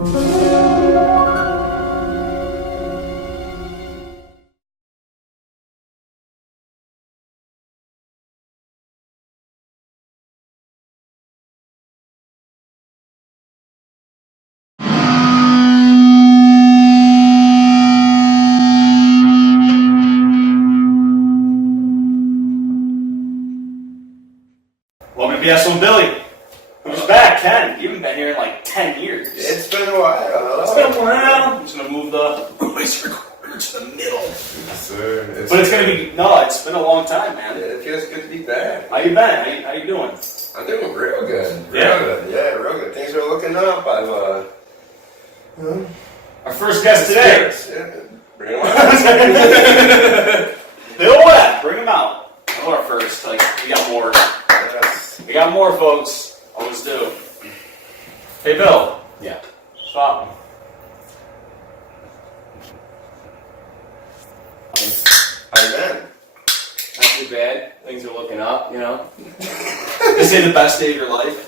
Welcome to BS with Billy. Who's back? Ken. You haven't been here in like 10 years. It's been a while. It's been a while. I'm just going to move the voice recorder to the middle. Yes, sir. But it's going to be, no, it's been a long time, man. Yeah, it feels good to be back. How you been? How you doing? I'm doing real good. Yeah? Real good. Things are looking up. Our first guest today. Yeah, bring him on. Bill Webb. Bring him out. I'll our first. Like, we got more. Yes. We got more, folks. Always do. Hey, Bill. Yeah. Stop. How you been? Not too bad. Things are looking up, you know. They say the best day of your life.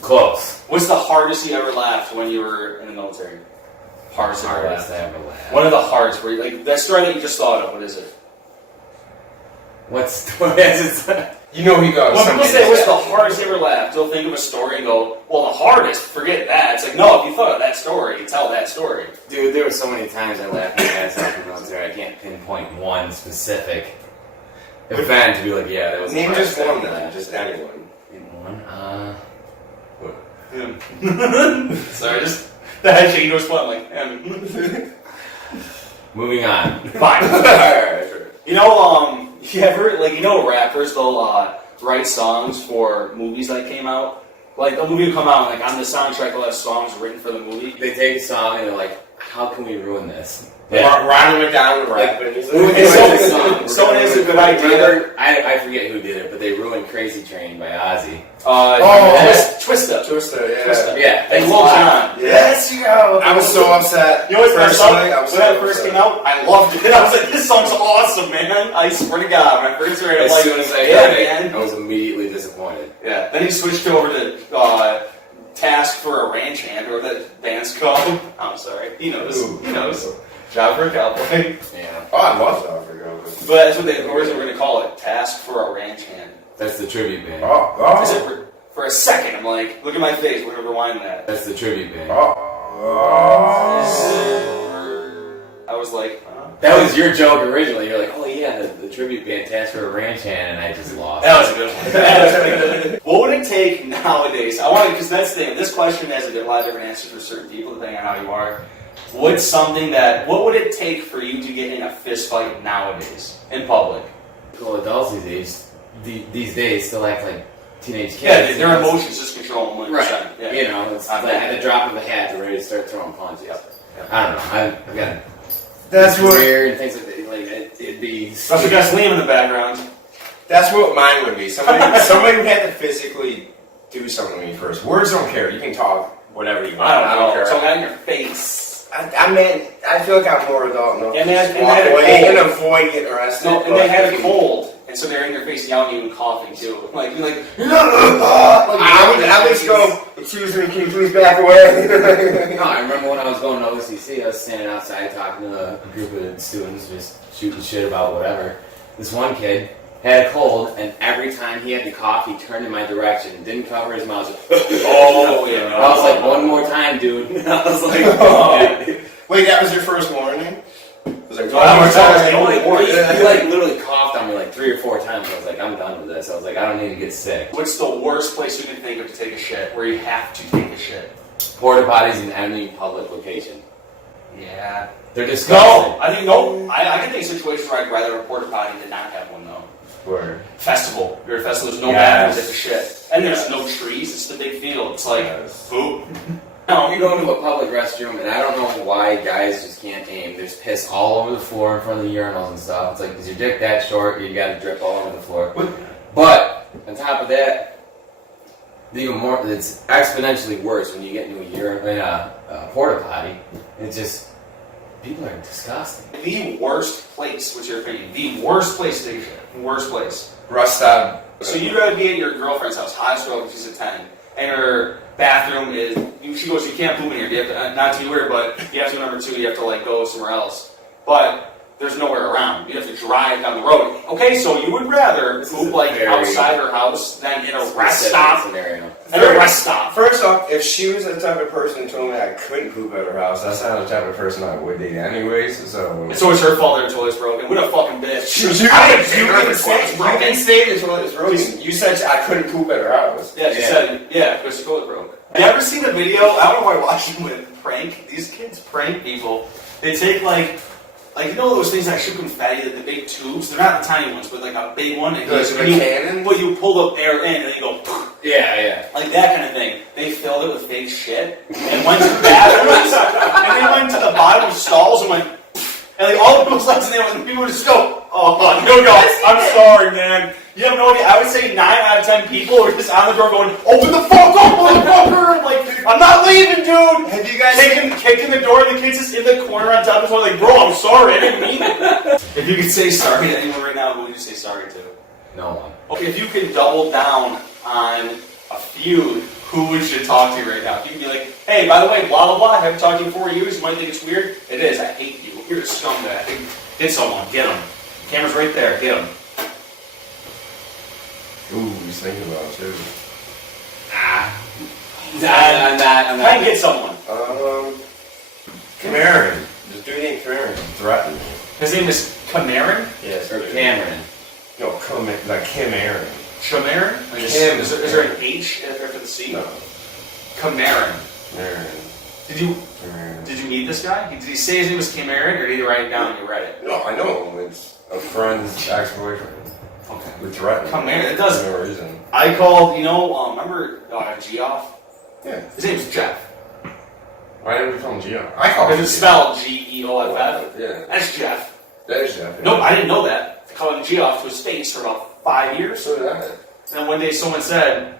Close. What's the hardest you ever laughed when you were in the military? Hardest ever Hardest laughed. I ever laughed. One of the hardest where you, like that story that you just thought of. What is it? What story is it? You know he goes. When people say what's the hardest you ever laughed, they'll think of a story and go, "Well, the hardest. Forget that." It's like, no, if you thought of that story, tell that story. Dude, there were so many times I laughed my ass off in the military. I can't pinpoint one specific event to be like, yeah, that was. Name the just hardest one I then. laughed. Just anyone. One. Sorry, just the head shaking was fun. Like, Moving on. fine. Alright, sure. You ever rappers they'll write songs for movies that came out. Like a movie will come out, and like on the soundtrack, they'll have songs written for the movie. They take a song and they're like, how can we ruin this? Ronald McDonald rapping. Someone has a good idea. I forget who did it, but they ruined Crazy Train by Ozzy. Twista. Twister, yeah. Twista. Yeah, And Lil Jon. Yes, you go. I was so upset. You know what's messed Personally, up? I was When so that first upset. came out, I loved it. I was like, this song's awesome, man. I swear to God, when I first heard it, As I'm like, soon as I yeah, heard it, man. I was immediately disappointed. Yeah. Then he switched over to Task for a Ranch Hand, or that band's called. I'm sorry. He knows. Ooh. He knows. Job for a cowboy. Yeah. Oh, I love Africa. But that's what they were going to call it. Task for a Ranch Hand. That's the tribute band. I said for a second, I'm like, look at my face. We're going to rewind that. That's the tribute band. I was like, That was your joke originally. You're like, oh yeah, the tribute band Task for a Ranch Hand, and I just lost. that was a good one. That was pretty good. What would it take nowadays? I want to, because that's the thing. This question has a lot of different answers for certain people, depending on how you are. What would it take for you to get in a fist fight nowadays in public? Well, adults these days still act like teenage kids. Yeah, their emotions just control them 100%. Right. Yeah. You know, it's like at the drop of a hat, they're ready to start throwing punches. Yep. I don't know. I've got That's what. career and things like that. Like it'd be. Especially guys Liam in the background. That's what mine would be. Somebody would have to physically do something to me first. Words don't care. You can talk whatever you want. I don't know. care. So in your face. I feel like I'm more adult enough. And to they just had walk a away cold. and avoid getting arrested. No, and they had a cold, and so they're in your face yelling at you and coughing too. Like you're like, I would at least go, excuse me, can you please back away? No, I remember when I was going to OCC, I was standing outside talking to a group of students, just shooting shit about whatever. This one kid had a cold, and every time he had to cough, he turned in my direction, didn't cover his mouth. Just, oh yeah. No, I was like, one more time, dude. And I was like, oh. Wait, that was your first warning? It was like, He like literally coughed on me like 3 or 4 times. I was like, I'm done with this. I was like, I don't need to get sick. What's the worst place you can think of to take a shit, where you have to take a shit? Porta potties in any public location. Yeah. They're disgusting. No, I think no. I can think of situations where I'd rather a porta potty than not have one though. Word. Festival. You're at a festival. There's no Yes. bathrooms. Take a shit, and there's no trees. It's the big field. It's like Yes. food. You go into a public restroom, and I don't know why guys just can't aim. There's piss all over the floor in front of the urinals and stuff. It's like, is your dick that short? You got to drip all over the floor. But on top of that, even more, it's exponentially worse when you get into a porta potty. It's just people are disgusting. The worst place. What's your opinion? The worst place to take a shit. Worst place. Rust out. So you'd rather be at your girlfriend's house, hottest girl, she's a 10, and her bathroom is, she goes to you can't poop in here. You have to, not to be weird, but you have to, number 2, you have to like go somewhere else. But there's nowhere around. You have to drive down the road. Okay, so you would rather poop like outside her house than in a rest stop. Scenario. At a rest stop. First off, if she was the type of person who told me I couldn't poop at her house, that's not the type of person I would date anyways. So It's always her fault that her toilet's broken. What a fucking bitch. you didn't say the toilet was broken. You said I couldn't poop at her house. Yeah, she said, because the toilet broke. You ever seen the video? I don't know why I watched them with prank. These kids prank people. They take like you know those things that shoot confetti, the big tubes? They're not the tiny ones, but like a big one. And cannon? Well, you pull the air in and then you go, Yeah. like that kind of thing. They filled it with fake shit and went to the bathrooms and they went to the bottom of stalls and went, and like all the people left in there and people would just go, I'm sorry, man. You have no idea. I would say 9 out of 10 people were just on the door going, open the fuck up, motherfucker! Like, I'm not leaving, dude! Have you guys kicking the door, and the kid's just in the corner on top of the door, like, bro, I'm sorry, I didn't mean it. If you could say sorry to anyone right now, who would you say sorry to? No one. Okay, if you could double down on a feud, who would you talk to right now? If you could be like, hey, by the way, blah, blah, blah, I haven't talked to you in 4 years, you might think it's weird. It is, I hate you. You're a scumbag. Get someone, get him. Camera's right there, get him. Ooh, he's thinking about it too. I'm not. Try and get someone. Cameron. This dude named Cameron threatened me. His name is Cameron? Yes. Or Cameron. No, like Cameron. Chamaron? Kim. Is there an H after the C? No. Cameron. Cameron. Did you meet this guy? Did he say his name was Cameron, or did he write it down and you read it? No, I know him. It's a friend's ex-boyfriend. Okay. We threatened. Cameron. It does. For no reason. I called, remember Geoff? Yeah. His name's Jeff. Why didn't we call him Gio? I called him Because it's spelled Geoff. Yeah. That's Jeff. That is Jeff. Yeah. Nope, I didn't know that. I called him Geoff to his face for about 5 years. So did I. And then one day someone said,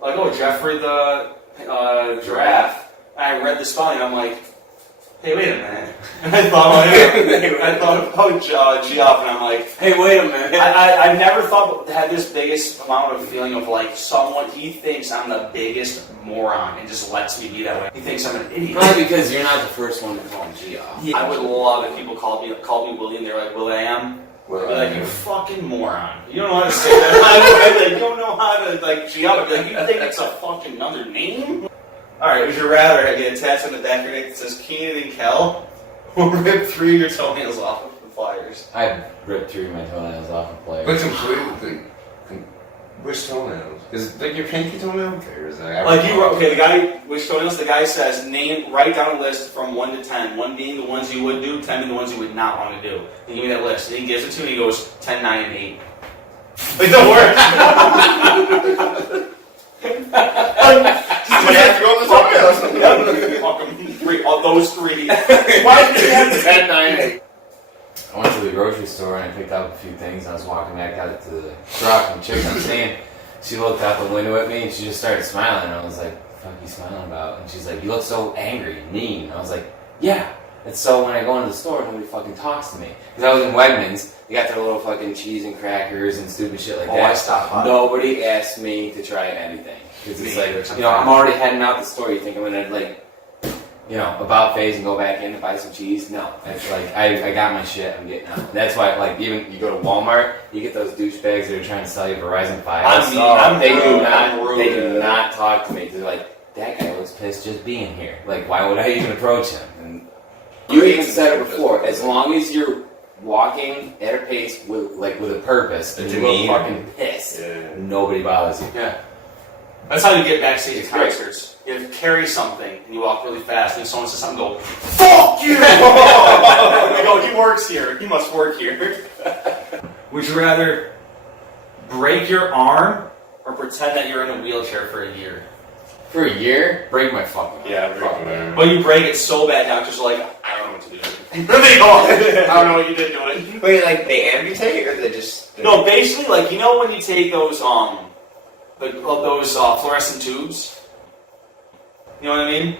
like, oh, Jeffrey the giraffe. And I read the spelling, and I'm like, hey, wait a minute. And I thought about Geoff, and I'm like, Hey, wait a minute. I never thought had this biggest amount of feeling of like someone, he thinks I'm the biggest moron and just lets me be that way. He thinks I'm an idiot. Probably because you're not the first one to call him Gio. I would love if people called me William. They're like, William. I'd be like, you fucking moron. You don't know how to say that. Like, you don't know how to, like, Gio. I'd be like, you think it's a fucking another name? Alright, would you rather get a tattoo on the back of your neck that says Keenan and Kel, or rip 3 of your toenails off of the flyers? I ripped 3 of my toenails off of players. But completely. Which toenails? Is like your pinky toenail? Or is that the guy, which toenails? The guy says, write down a list from 1 to 10. 1 being the ones you would do, 10 being the ones you would not want to do. And give me that list. And he gives it to me, and he goes, 10, 9, and 8. Like, the worst. I'm gonna have to go with the toenails. Fucking 3, all those 3. Why did you have 10, 9, 8. I went to the grocery store and I picked up a few things. I was walking back out to the truck and chick I'm seeing, she looked out the window at me and she just started smiling. And I was like, what the fuck are you smiling about? And she's like, you look so angry and mean. And I was like, yeah. And so when I go into the store, nobody fucking talks to me. Because I was in Wegmans, they got their little fucking cheese and crackers and stupid shit like that. I stopped by. Nobody asked me to try anything. Because it's like, I'm already heading out the store. You think I'm going to about phase and go back in to buy some cheese? No. It's like, I got my shit, I'm getting out. And that's why, like, even you go to Walmart, you get those douchebags that are trying to sell you Verizon Fios. They do not talk to me. They're like, that guy looks pissed just being here. Like, why would I even approach him? And you even said it before, as long as you're walking at a pace with a purpose, and you look fucking pissed, nobody bothers you. Yeah. That's how you get backstage at concerts. You have to carry something, and you walk really fast, and someone says something, go, fuck you! They go, he works here. He must work here. Would you rather break your arm or pretend that you're in a wheelchair for a year? For a year? Break my fucking arm. Yeah, break my arm. But you break it so bad, doctors are like, I don't know what to do. They go, I don't know what you did to it. Wait, like they amputate or they just... No, basically, like, you know when you take those, fluorescent tubes? You know what I mean?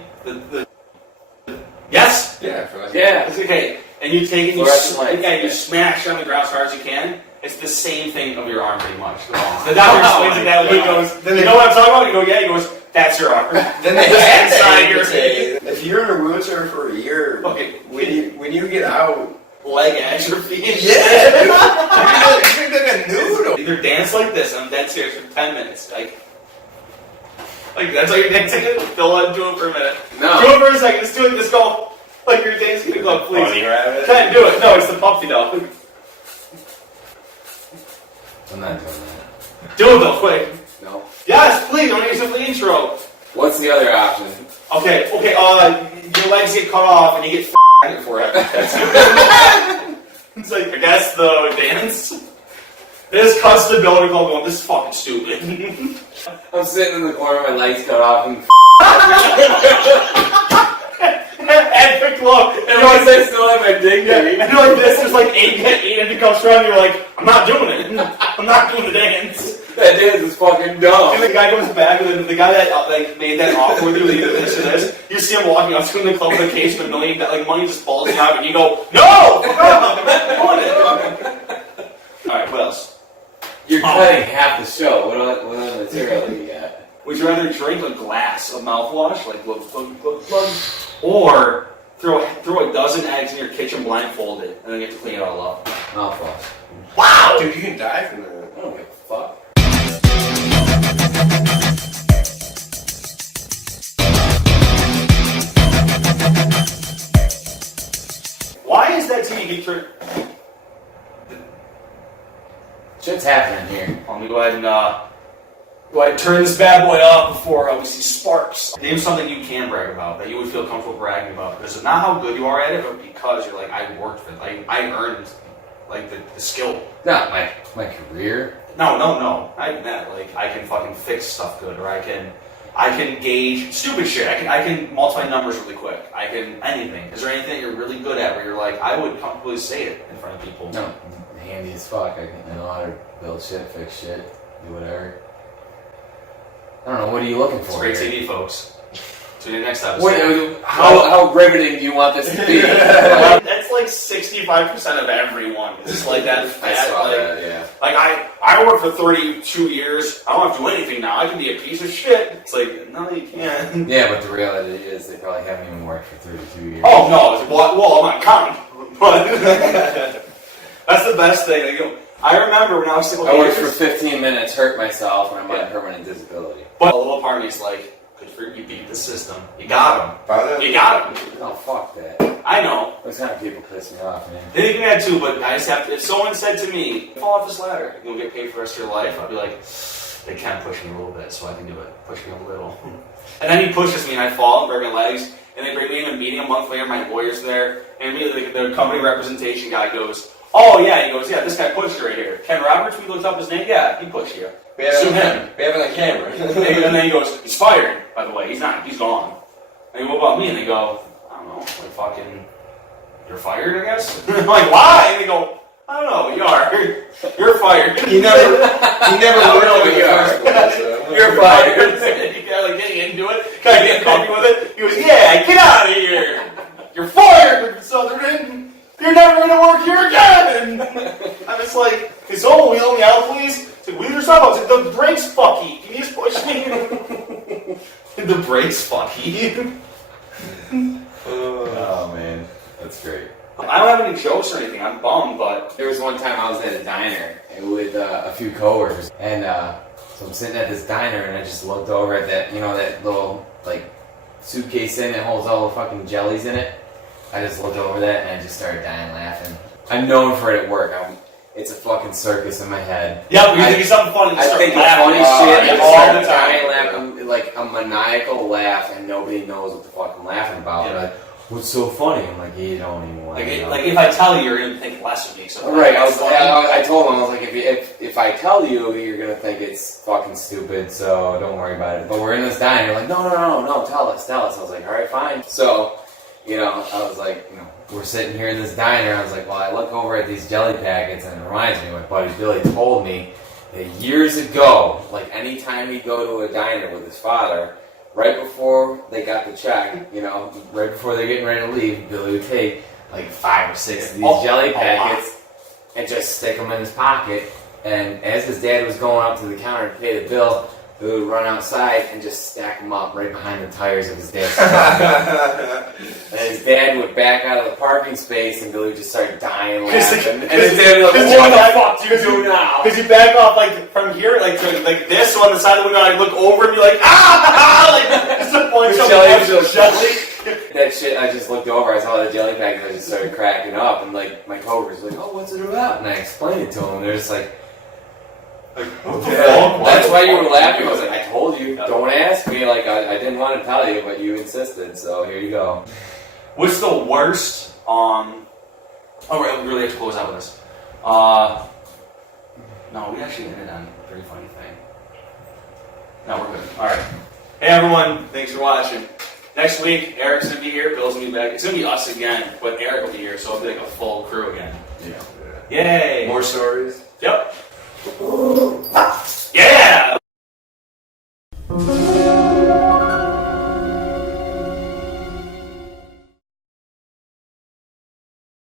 Yes? Yeah, for like... Yeah. It's okay. And you take it and you smash it on the ground as hard as you can. It's the same thing of your arm, pretty much. The doctor explains it that way. He goes, you know what I'm talking about? You go, yeah. He goes, that's your arm. Then they inside your amputate. you're in a wheelchair for a year, Okay. when you get out, leg atrophy. yeah, you're like a noodle. Either dance like this, and I'm dead serious for 10 minutes. Like that's how you're dancing. Phil, do it for a minute. No. Do it for a second. Just do it. Just go. Like you're dancing the club, please. Bunny rabbit. Can't do it. No, it's the puppy dog. I'm not doing that. Do it though, quick. No. Yes, please. I'm gonna use it for the intro. What's the other option? Okay. Your legs get cut off and you get f***ed for it. It's like I guess the dance. This cuts the building called going. This is fucking stupid. I'm sitting in the corner, my legs cut off, and Epic look. and once I still have my dignity. And you're like this, there's like eight empty comes around, you're like, I'm not doing it. I'm not doing the dance. That dance is fucking dumb. And the guy comes back, and then the guy that like made that awkward with you, either this or this, you see him walking up to the club with a case of $1 million, like money just falls out, and you go, no! I'm not doing it. Alright, what else? You're cutting half the show. What other material do you got? Would you rather drink a glass of mouthwash, like glug, glug, glug, glug, or throw a dozen eggs in your kitchen blindfolded, and then you have to clean it all up? Mouthwash. Wow! Dude, you can die from that. I don't give a fuck. Why is that TV get turned? Shit's happening here. Let me go ahead and turn this bad boy up before we see sparks. Name something you can brag about, that you would feel comfortable bragging about. Because it's not how good you are at it, but because you're like, I worked for it. Like, I earned like the skill. Not my career. No. Not even that. Like, I can fucking fix stuff good, or I can gauge stupid shit. I can multiply numbers really quick. I can anything. Is there anything that you're really good at where you're like, I would comfortably say it in front of people? No, handy as fuck. I know how to build shit, fix shit, do whatever. I don't know. What are you looking for? It's great here? TV, folks. Tune in next episode. How riveting do you want this to be? That's like 65% of everyone. It's just like that. I saw like, that. Yeah. Like I worked for 32 years. I don't have to do anything now. I can be a piece of shit. It's like no, you can't. Yeah, but the reality is they probably haven't even worked for 32 years. Oh no! Well, I'm not counting. But that's the best thing. Like, I remember when I was single. I worked for 15 minutes, hurt myself, and I'm on permanent disability. But a little part of me is like, good for you. Beat the system. You got him. You got him. Oh, fuck that. I know. Those kind of people piss me off, man. They think that too, but I just have to. If someone said to me, "Fall off this ladder, you'll get paid for the rest of your life," I'd be like, "They can push me a little bit, so I can do it. Push me a little." And then he pushes me, and I fall and break my legs. And they bring me in a meeting a month later. My lawyer's there, and immediately the company representation guy goes, "Oh yeah," he goes, "Yeah, this guy pushed you right here. Ken Roberts, we looked up his name. Yeah, he pushed you. Sue him." We have it on camera. And then he goes, "He's fired. By the way, he's not. He's gone." And they go, "What about me?" And they go, "I don't know. Like fucking, you're fired, I guess." I'm like, "Why?" And they go, "I don't know. You are. You're fired." He never know worked what in you the are. first place, so. You're fired. You guys like getting into it, kind of getting comfy with it. He goes, "Yeah, get out of here. You're fired, Sotherden. You're never gonna work here again." I'm just like, "Can someone wheel me out, please?" It's like, "Wheel yourself out." It's like, "The brake's fucky. Can you just push me?" The brake's fucky. Oh, man. That's great. I don't have any jokes or anything. I'm bummed, but There was one time I was at a diner with a few coworkers, and so I'm sitting at this diner, and I just looked over at that, that little like suitcase thing that holds all the fucking jellies in it. I just looked over that, and I just started dying laughing. I'm known for it at work. It's a fucking circus in my head. yeah, but you think it's something funny. I think the funny shit is dying laughing, like a maniacal laugh, and nobody knows what the fuck I'm laughing about. Yeah. Like, what's so funny? I'm like, you don't even want to know. Like if I tell you, you're gonna think less of me. So Right, I told him, I was like, if I tell you, you're gonna think it's fucking stupid, so don't worry about it. But we're in this diner, you're like, no, tell us. I was like, all right, fine. So, I was like, we're sitting here in this diner, I was like, well, I look over at these jelly packets, and it reminds me, my buddy Billy told me that years ago, like anytime he'd go to a diner with his father, right before they got the check, right before they're getting ready to leave, Billy would take like 5 or 6 of these jelly packets and just stick them in his pocket. And as his dad was going up to the counter to pay the bill, He would run outside and just stack them up right behind the tires of his dad's truck. And his dad would back out of the parking space and Billy would just start dying laughing. And his dad would be like, what the fuck do you do now? Because you back off like from here, like to like this, so on the side of the window, I look over and be like, like just a bunch of jelly. That shit, I just looked over, I saw the jelly pack and I just started cracking up. And like my coworkers were like, oh, what's it about? And I explained it to them. They're just like, that's why you were laughing. I was like, I told you, don't ask me. Like, I didn't want to tell you, but you insisted, so here you go. What's the worst, oh, right, we really have to close out with this. No, we actually ended on a pretty funny thing. No, we're good. Alright. Hey everyone, thanks for watching. Next week, Eric's going to be here, Bill's going to be back. It's going to be us again, but Eric will be here, so it'll be like a full crew again. Yeah. Yay! More stories? Yep. Yeah!